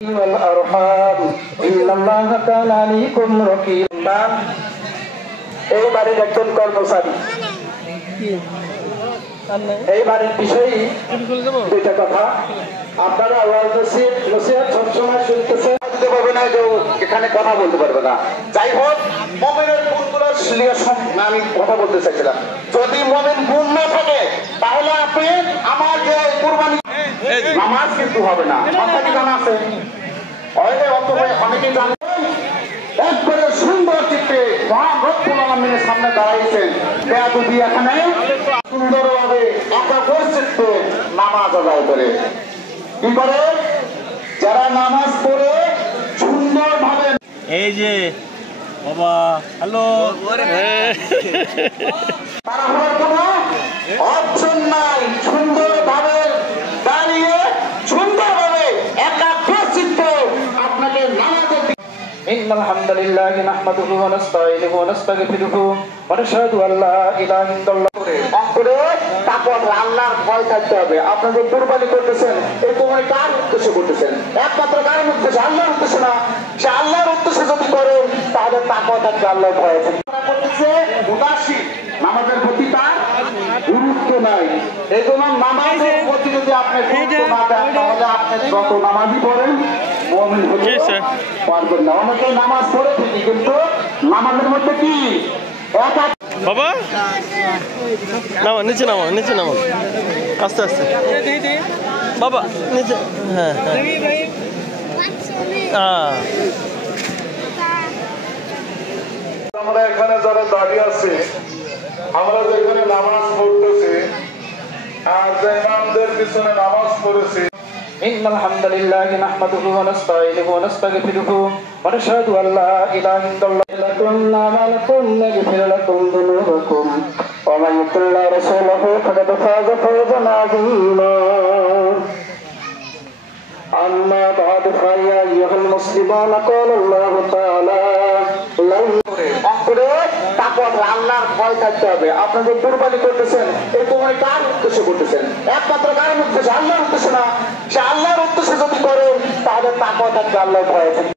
এই বাড়ির একজন কর্মচারী, এই বাড়ির বিষয়ে দুইটা কথা আপনারা সবসময় শুনতেছেন, এখানে কথা বলতে পারবে না। যাই হোক, মুমিনের গুণগুলো আমি কথা বলতে চাইছিলাম। যদি মুমিন গুণ না থাকে তাহলে আপনি আমার যে কুরবানি নামাজ কিন্তু হবে না। মাথায় জানা আছে অনেকে জানেন, একবারে সুন্দর চিত্রে মহান রব্বুল আলামিনের সামনে দাঁড়াইছেন, বেয়াদবি এখানে সুন্দরভাবে চিত্তে নামাজ আদায় করে। কি করে? যারা নামাজ পড়ে সুন্দরভাবে, এই যে বাবা হ্যালো, তারা হওয়ার কোনো অপশন নাই। সুন্দরভাবে দাঁড়িয়ে সুন্দরভাবে চিত্তে আপনাকে নামাজের إن الحمد لله نحمده ونستعينه ونستغفره ونشهد أن لا إله إلا الله। তারপর আল্লাহর ভয় থাকতে হবে। আপনি যে কুরবানি করতেছেন, এই কুরবানি কার উদ্দেশ্যে করতেছেন? একমাত্র কার উদ্দেশ্যে? আল্লাহর উদ্দেশ্যে না। সে আল্লাহর উদ্দেশ্যে যদি করেন তাহলে তাকওয়া থাকবে, আল্লাহর ভয় করতেছে। উদাসীন, নামাজের প্রতি তার গুরুত্ব নাই। এই জন্য নামাজের প্রতি যদি আপনি গুরুত্ব না দেন তাহলে আপনি যত নামাজই পড়েন মুমিন হতে পারবেন না। অনেকে নামাজ পড়ে ঠিকই, কিন্তু নামাজের মধ্যে কি বাবা নামা, নিচে নামা, নিচে নামা, আস্তে আস্তে বাবা নিচে। হ্যাঁ হ্যাঁ, আমরা এখানে যারা দাঁড়িয়ে আছি, আমরা যেখানে নামাজ পড়তেছি আর যে ইমামদের পিছনে নামাজ পড়েছি, إن الحمد لله نحمده ونستعينه ونستغفره ونشهد أن لا إله إلا الله لكم أعمالكم يغفر لكم ذنوبكم ومن يطع الله ورسوله فقد فاز فوزا عظيما أما بعد فيا أيها المسلمون قال الله تعالى আল্লাহর ভয় থাকতে হবে। আপনি যে কুরবানি করতেছেন, এই কুরবানি কার উদ্দেশ্যে করতেছেন? একমাত্র কার উদ্দেশ্যে? আল্লাহর উদ্দেশ্যে না। সে আল্লাহর উদ্দেশ্যে যদি করেন তাহলে তাকওয়া থাকবে, আল্লাহর ভয় থাকবে।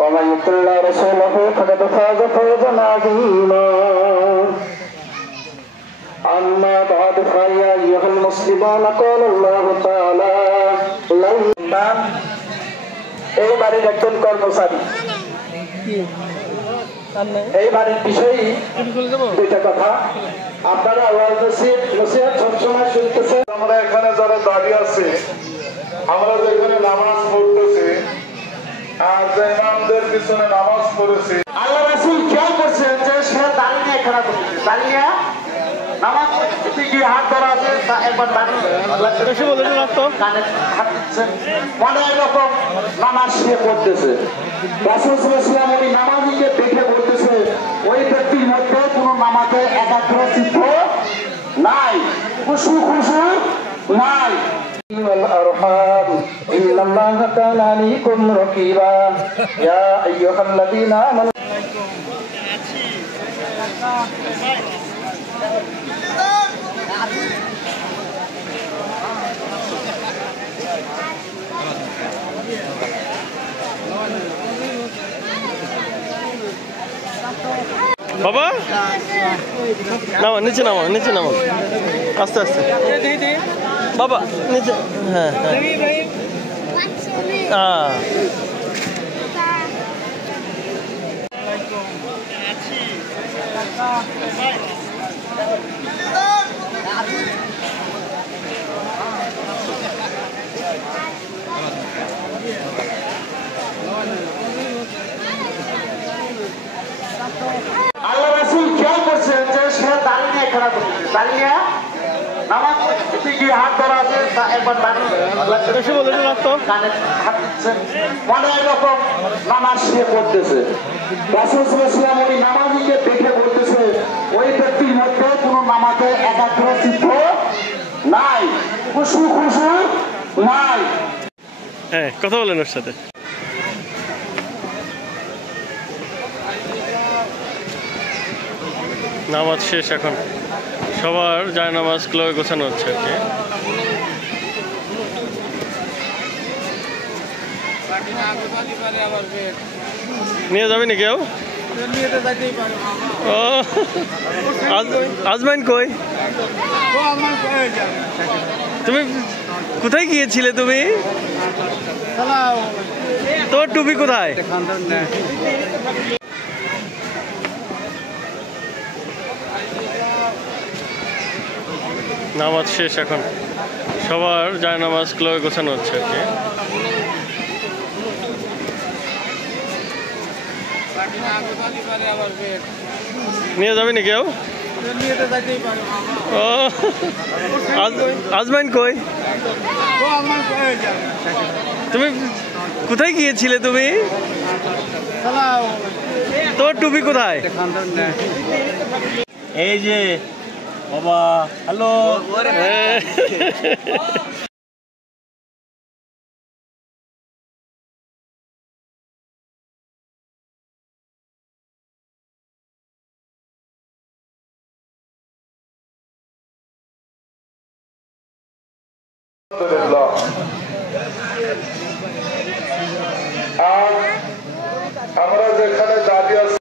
ومن يطع الله ورسوله فقد فاز فوزا عظيما أما بعد فيا أيها المسلمون قال الله تعالى এই বাড়ির একজন কর্মচারী, এই বাড়ির বিষয়ে দুইটা কথা আপনারা সবসময় শুনতেছেন। আমরা এখানে যারা দাঁড়িয়ে আছি, আমরা যেখানে নামাজ পড়তেছি আর যে ইমামদের পিছনে নামাজ পড়েছি, আল্লাহ রাসূল খেয়াল করছেন যে সে দাঁড়িয়ে খারাপ করতেছে, দাঁড়িয়ে নামাজ পড়তে গিয়ে হাত ধরা আছে, একবার মনে এরকম নামাজ সে করতেছে। রাসূল সাল্লাল্লাহু আলাইহি ওয়াসাল্লাম ওই নামাজীকে দেখে বলতেছে, ওই ব্যক্তির মধ্যে কোনো নামাজে একাগ্রচিত্ত নাই, খুশু নাই। والأرحام إن الله كان عليكم رقيبا يا أيها الذين آمنوا বাবা নামা, নিচে নামা, নিচে নামা, আস্তে আস্তে বাবা নিচে। হ্যাঁ হ্যাঁ, আল্লাহ রাসূল খেয়াল করছেন যে সে দাঁড়িয়ে খারাপ করতেছে, দাঁড়িয়ে নামাজ পড়তে গিয়ে হাত ধরা আছে, একবার মনে এরকম নামাজ সে করতেছে। রাসূল সাল্লাল্লাহু আলাইহি ওয়াসাল্লাম ওই নামাজীকে দেখে বলতেছে, ওই ব্যক্তির মধ্যে কোনো নামাজে একাগ্রচিত্ত নাই, খুশু নাই। হ্যাঁ, কথা বলেন ওর সাথে। নামাজ শেষ, এখন সবার জায়নামাজগুলো গোছানো হচ্ছে আর কি। নিয়ে যাবি না কেউ? ও আজমাইন কই? তুমি কোথায় গিয়েছিলে তুমি? তোর টুপি কোথায়? নামাজ শেষ, এখন সবার যায় নামাজ গুলো গোছানো হচ্ছে আর কি। নিয়ে যাবি না কেউ? ও আজমাইন কই? তুমি কোথায় গিয়েছিলে তুমি? তোর টুপি কোথায়? এই যে বাবা, হ্যালো। আলহামদুলিল্লাহ। আজ আমরা যেখানে দাঁড়িয়ে আছি